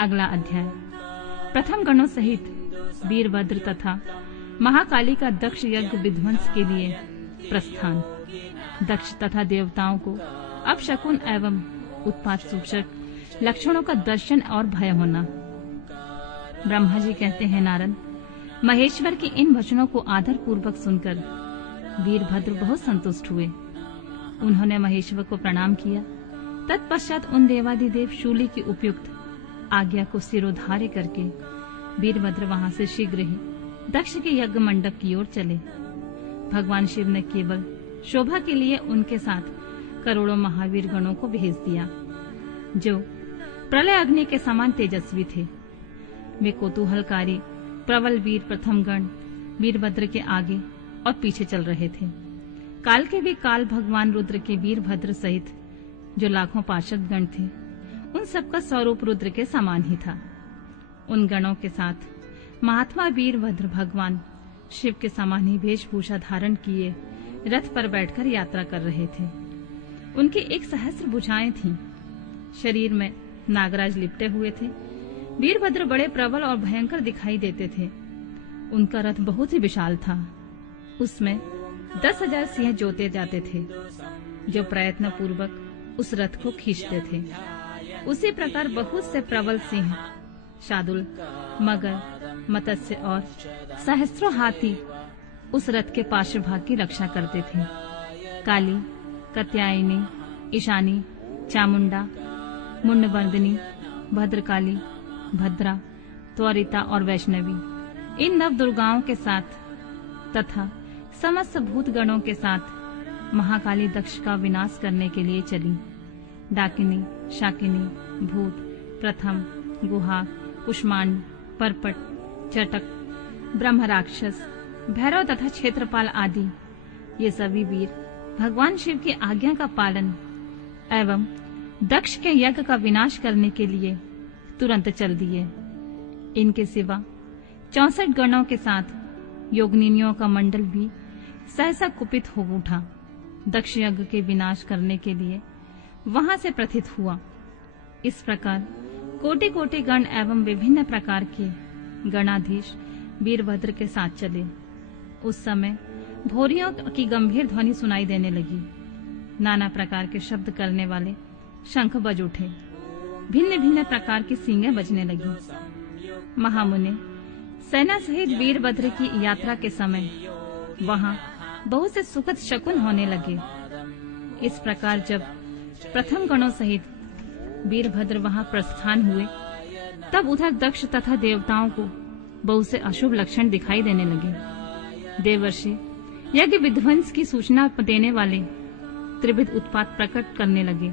अगला अध्याय। प्रथम गणों सहित वीरभद्र तथा महाकाली का दक्ष यज्ञ विध्वंस के लिए प्रस्थान। दक्ष तथा देवताओं को अपशकुन एवं उत्पात सूचक लक्षणों का दर्शन और भय होना। ब्रह्मा जी कहते हैं, नारद, महेश्वर के इन वचनों को आदर पूर्वक सुनकर वीरभद्र बहुत संतुष्ट हुए। उन्होंने महेश्वर को प्रणाम किया। तत्पश्चात उन देवादिदेव शूली की उपयुक्त आज्ञा को सिरोधार्य करके वीरभद्र वहां से शीघ्र ही दक्ष के यज्ञ मंडप की ओर चले। भगवान शिव ने केवल शोभा के लिए उनके साथ करोड़ों महावीर गणों को भेज दिया, जो प्रलय अग्नि के समान तेजस्वी थे। वे कौतूहलकारी प्रबल वीर प्रथम गण वीरभद्र के आगे और पीछे चल रहे थे। काल के भी काल भगवान रुद्र के वीरभद्र सहित जो लाखों पार्षद गण थे, उन सबका स्वरूप रुद्र के समान ही था। उन गणों के साथ महात्मा वीरभद्र भगवान शिव के समान ही वेशभूषा धारण किए रथ पर बैठकर यात्रा कर रहे थे। उनकी 1,000 भुजाएं थीं। शरीर में नागराज लिपटे हुए थे। वीरभद्र बड़े प्रबल और भयंकर दिखाई देते थे। उनका रथ बहुत ही विशाल था। उसमें 10,000 सिंह जोते जाते थे, जो प्रयत्न पूर्वक उस रथ को खींचते थे। उसी प्रकार बहुत से प्रबल सिंह, शार्दूल, मगर, मत्स्य और सहस्रों हाथी उस रथ के पार्श्वभाग की रक्षा करते थे। काली, कात्यायनी, ईशानी, चामुंडा, मुंडवर्दिनी, भद्रकाली, भद्रा, त्वरिता और वैष्णवी इन नव दुर्गाओं के साथ तथा समस्त भूत गणों के साथ महाकाली दक्ष का विनाश करने के लिए चली। डाकिनी, शाकिनी, भूत, प्रथम, गुहा, कुष्मांड, परपट, चटक, ब्रह्म राक्षस, भैरव तथा क्षेत्रपाल आदि ये सभी वीर भगवान शिव की आज्ञा का पालन एवं दक्ष के यज्ञ का विनाश करने के लिए तुरंत चल दिए। इनके सिवा 64 गणों के साथ योगनिनियों का मंडल भी सहसा कुपित हो उठा। दक्ष यज्ञ के विनाश करने के लिए वहां से प्रथित हुआ। इस प्रकार कोटि कोटि गण एवं विभिन्न प्रकार के गणाधीश वीरभद्र के साथ चले। उस समय भोरियों की गंभीर ध्वनि सुनाई देने लगी। नाना प्रकार के शब्द करने वाले शंख बज उठे। भिन्न भिन्न प्रकार की सींगें बजने लगी। महामुनि सेना सहित वीरभद्र की यात्रा के समय वहां बहुत से सुखद शकुन होने लगे। इस प्रकार जब प्रथम गणों सहित वीरभद्र वहां प्रस्थान हुए, तब उधर दक्ष तथा देवताओं को बहुत से अशुभ लक्षण दिखाई देने लगे। देवर्षि यज्ञ विध्वंस की सूचना देने वाले त्रिविध उत्पात प्रकट करने लगे।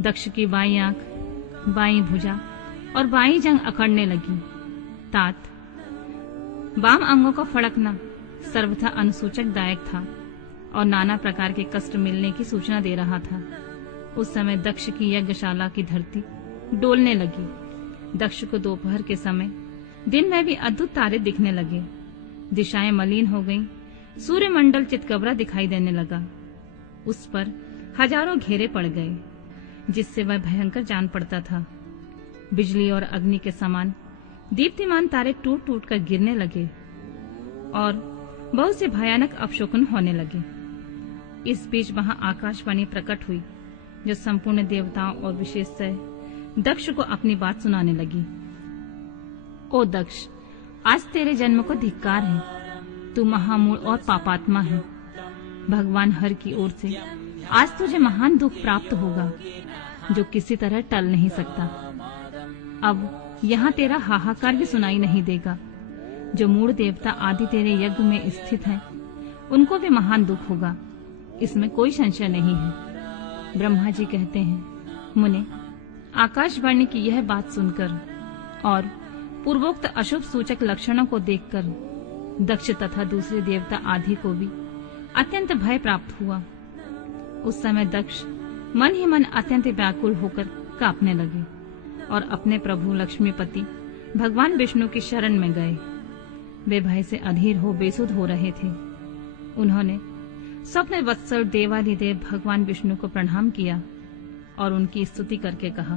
दक्ष की बाईं आंख, बाईं भुजा और बाईं जंघ अकड़ने लगी। तात वाम अंगों का फड़कना सर्वथा अनुसूचक दायक था और नाना प्रकार के कष्ट मिलने की सूचना दे रहा था। उस समय दक्ष की यज्ञशाला की धरती डोलने लगी। दक्ष को दोपहर के समय दिन में भी अद्भुत तारे दिखने लगे। दिशाएं मलिन हो गईं। सूर्यमंडल चितकबरा दिखाई देने लगा। उस पर हजारों घेरे पड़ गए, जिससे वह भयंकर जान पड़ता था। बिजली और अग्नि के समान दीप्तिमान तारे टूट टूट कर गिरने लगे और बहुत से भयानक अपशकुन होने लगे। इस बीच वहां आकाशवाणी प्रकट हुई, जो संपूर्ण देवताओं और विशेषतः दक्ष को अपनी बात सुनाने लगी। ओ दक्ष, आज तेरे जन्म को धिक्कार है। तू महामूढ़ और पापात्मा है। भगवान हर की ओर से आज तुझे महान दुख प्राप्त होगा, जो किसी तरह टल नहीं सकता। अब यहाँ तेरा हाहाकार भी सुनाई नहीं देगा। जो मूढ़ देवता आदि तेरे यज्ञ में स्थित हैं, उनको भी महान दुख होगा, इसमें कोई संशय नहीं है। ब्रह्मा जी कहते हैं, मुने, आकाशवाणी की यह बात सुनकर और पूर्वोक्त अशुभ सूचक लक्षणों को देखकर दक्ष तथा दूसरे देवता आदि को भी अत्यंत भय प्राप्त हुआ। उस समय दक्ष मन ही मन अत्यंत व्याकुल होकर कांपने लगे और अपने प्रभु लक्ष्मीपति भगवान विष्णु की शरण में गए। वे भय से अधीर हो बेसुध हो रहे थे। उन्होंने स्वप्न वत्सल देवादिदेव भगवान विष्णु को प्रणाम किया और उनकी स्तुति करके कहा,